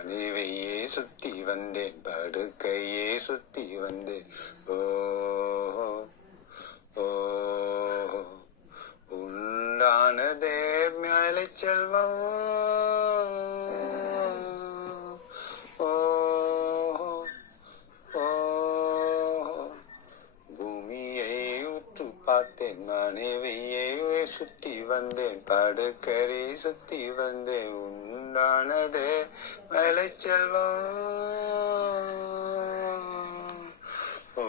மனைவியே சுத்தி வந்தேன், படுக்கையே சுத்தி வந்தேன். ஓ ஓ உள்ளானதே மேலை செல்வம். ஓ ஓ பூமியை உற்று பார்த்தேன், மனைவியை சுத்தி வந்தேன், படுக்கரை சுத்தி வந்தேன். உண்டானது மேலை செல்வம். ஓ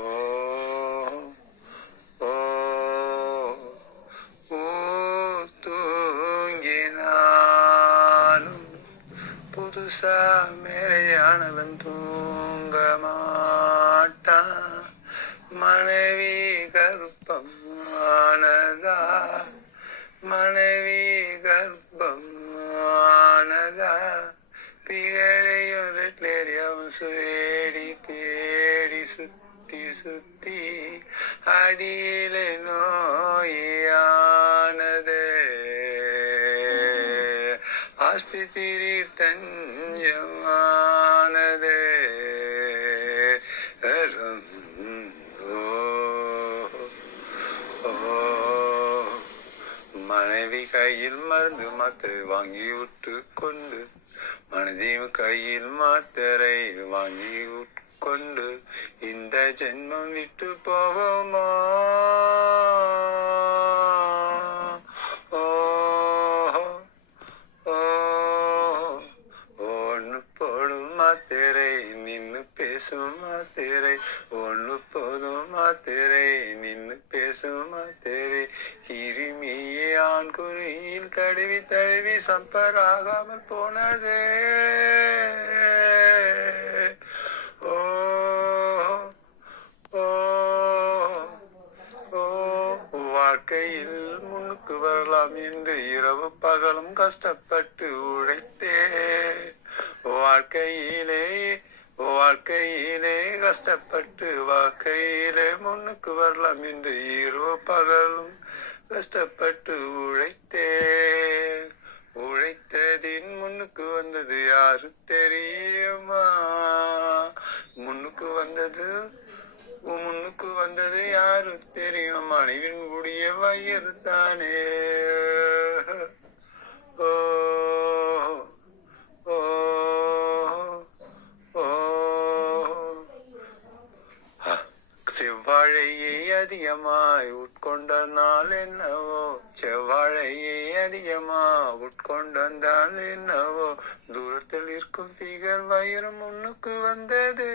ஓ தூங்கினாலும் புதுசா மேலையானவன் தூங்க மாட்டான். மனைவி கர்ப்பமானதா, மனைவி கர்ப்பமானதா, பிகரையும் ரெட்லேரியாவும் தேடி தேடி சுத்தி சுத்தி அடியில நோயானது. ஆஸ்பத்திரி தஞ்சமானது. மனைவி கையில் மருந்து மாத்திரை வாங்கி விட்டு கொண்டு, மனைவி கையில் மாத்திரை வாங்கி கொண்டு இந்த ஜென்மம் விட்டு போகுமா? ஓ ஓ ஒன்னு போடும் மாத்திரை நின்னு பேசும் மாத்திரை, ஒன்னு போதும் மாத்திரை நின்னு பேசும் மாத்திரை. கிருமியே ஆண் குறியில் தடவி தடவி சம்பராகாமல் போனதே. ஓ ஓ ஓ வாழ்க்கையில் முன்னுக்கு வரலாம் என்று இரவு பகலும் கஷ்டப்பட்டு உழைத்தே. வாழ்க்கையிலே கஷ்டப்பட்டு வாழ்க்கையிலே முன்னுக்கு வரலாம் என்று இரவு பகலும் கஷ்டப்பட்டு உழைத்தே. உழைத்ததின் முன்னுக்கு வந்தது யாரு தெரியுமா? முன்னுக்கு வந்தது யாரு தெரியும்? மனைவின் முடிய வயிறு தானே. ஓ ஓ ஓ செவ்வாழையை அதிகமாய் உட்கொண்டனால் என்னவோ, செவ்வாழையை அதிகமாக உட்கொண்டால் என்னவோ, தூரத்தில் இருக்கும் பிகர் வயிறு முன்னுக்கு வந்தது.